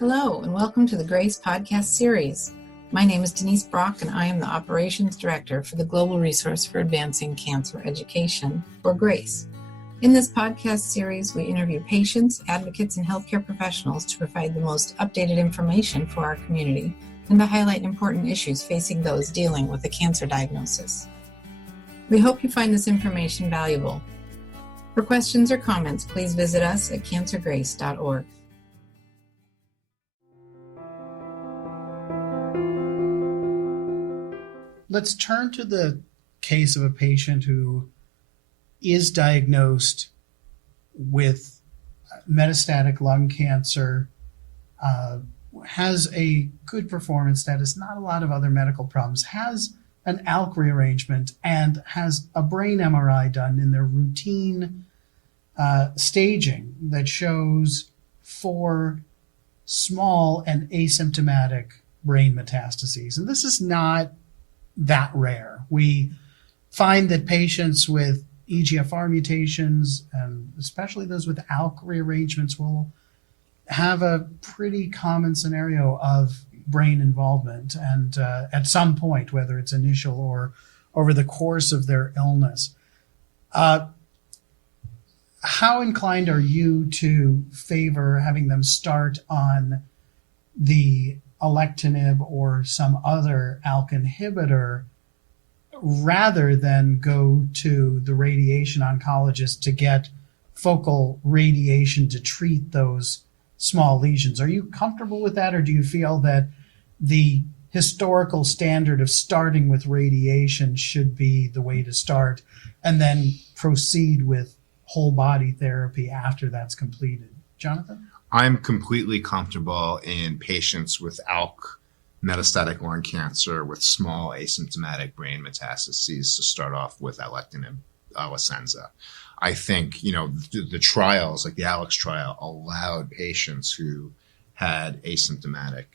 Hello, and welcome to the GRACE podcast series. My name is Denise Brock, and I am the Operations Director for the Global Resource for Advancing Cancer Education, or GRACE. In this podcast series, we interview patients, advocates, and healthcare professionals to provide the most updated information for our community and to highlight important issues facing those dealing with a cancer diagnosis. We hope you find this information valuable. For questions or comments, please visit us at cancergrace.org. Let's turn to the case of a patient who is diagnosed with metastatic lung cancer, has a good performance status, not a lot of other medical problems, has an ALK rearrangement, and has a brain MRI done in their routine staging that shows 4 small and asymptomatic brain metastases. And this is not that rare. We find that patients with EGFR mutations, and especially those with ALK rearrangements, will have a pretty common scenario of brain involvement, and at some point, whether it's initial or over the course of their illness. How inclined are you to favor having them start on the alectinib or some other ALK inhibitor rather than go to the radiation oncologist to get focal radiation to treat those small lesions? Are you comfortable with that, or do you feel that the historical standard of starting with radiation should be the way to start and then proceed with whole body therapy after that's completed? Jonathan? I'm completely comfortable in patients with ALK metastatic lung cancer with small asymptomatic brain metastases to start off with alectinib, Alecensa. I think, the trials, like the ALEX trial, allowed patients who had asymptomatic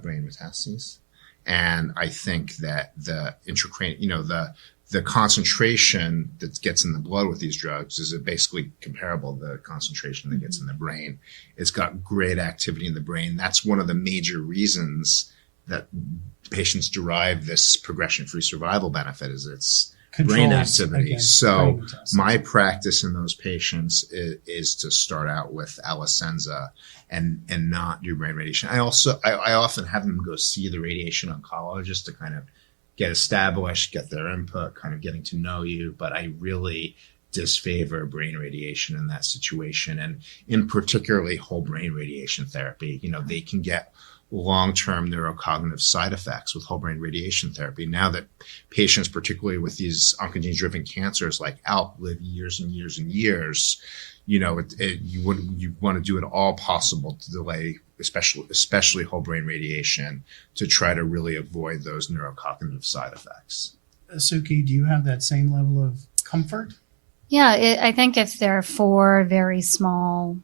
brain metastases. And I think that the intracranial, the concentration that gets in the blood with these drugs is basically comparable to the concentration that gets in the brain. It's got great activity in the brain. That's one of the major reasons that patients derive this progression-free survival benefit, is its brain activity. So my practice in those patients is to start out with Alecensa and not do brain radiation. I often have them go see the radiation oncologist to kind of get established, get their input, kind of getting to know you. But I really disfavor brain radiation in that situation, and in particularly whole brain radiation therapy. They can get long-term neurocognitive side effects with whole brain radiation therapy. Now that patients, particularly with these oncogene-driven cancers like ALK, live years and years and years, you want to do it all possible to delay, especially whole brain radiation, to try to really avoid those neurocognitive side effects. Suki, do you have that same level of comfort? Yeah, I think if there are 4 very small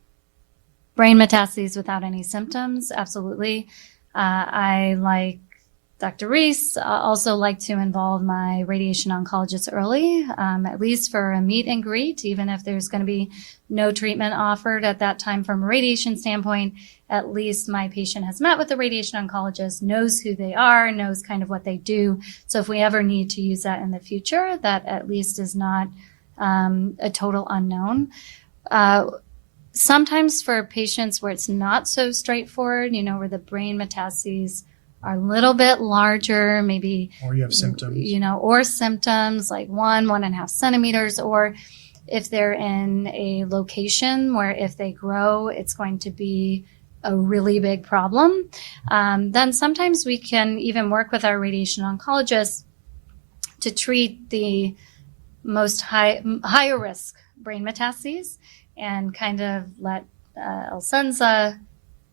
brain metastases without any symptoms, absolutely. I, like Dr. Riess, also like to involve my radiation oncologist early, at least for a meet and greet, even if there's going to be no treatment offered at that time from a radiation standpoint. At least my patient has met with the radiation oncologist, knows who they are, knows kind of what they do. So if we ever need to use that in the future, that at least is not a total unknown. Sometimes for patients where it's not so straightforward, where the brain metastases are a little bit larger, maybe, or you have symptoms, or symptoms like 1.5 centimeters, or if they're in a location where if they grow, it's going to be a really big problem, then sometimes we can even work with our radiation oncologist to treat the most higher risk brain metastases and kind of let Alecensa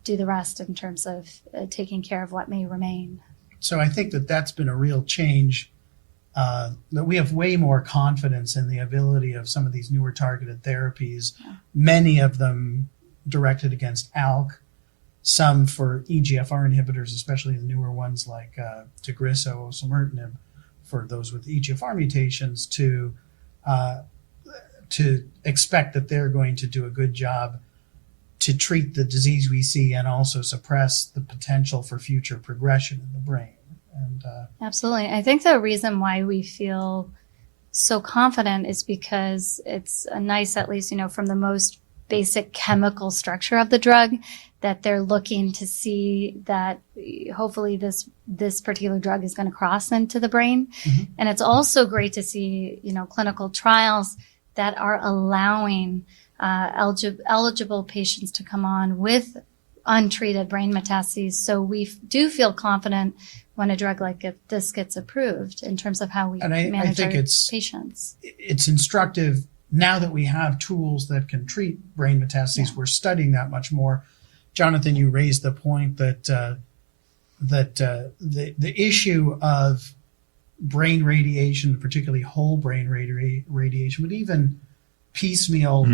do the rest in terms of taking care of what may remain. So I think that that's been a real change, that we have way more confidence in the ability of some of these newer targeted therapies, many of them directed against ALK, some for EGFR inhibitors, especially the newer ones like Tagrisso or osimertinib for those with EGFR mutations, to expect that they're going to do a good job to treat the disease we see and also suppress the potential for future progression in the brain. And absolutely. I think the reason why we feel so confident is because it's a nice, at least, from the most basic chemical structure of the drug, that they're looking to see that hopefully this particular drug is going to cross into the brain. Mhm. And it's also great to see, clinical trials that are allowing eligible patients to come on with untreated brain metastases. So we do feel confident when a drug like this gets approved in terms of how we manage our patients. It's instructive now that we have tools that can treat brain metastases. Yeah. We're studying that much more. Jonathan, you raised the point that the issue of brain radiation, particularly whole brain radiation, but even piecemeal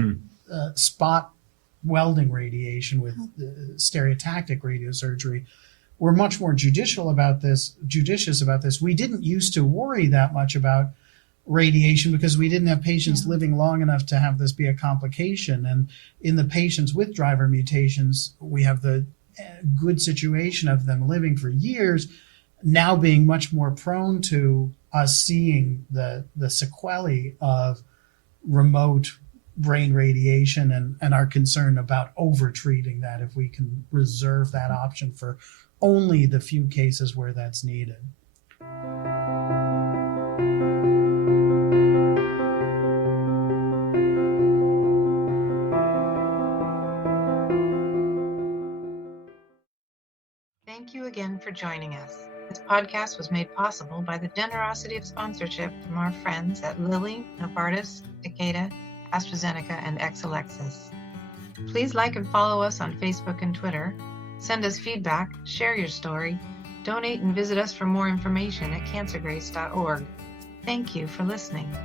spot welding radiation with stereotactic radiosurgery, we're much more judicious about this. We didn't used to worry that much about radiation because we didn't have patients living long enough to have this be a complication. And in the patients with driver mutations, we have the good situation of them living for years, now being much more prone to us seeing the sequelae of remote brain radiation, and our concern about over-treating that if we can reserve that option for only the few cases where that's needed. Thank you again for joining us. This podcast was made possible by the generosity of sponsorship from our friends at Lilly, Novartis, Takeda, AstraZeneca, and Exelixis. Please like and follow us on Facebook and Twitter. Send us feedback, share your story, donate and visit us for more information at cancergrace.org. Thank you for listening.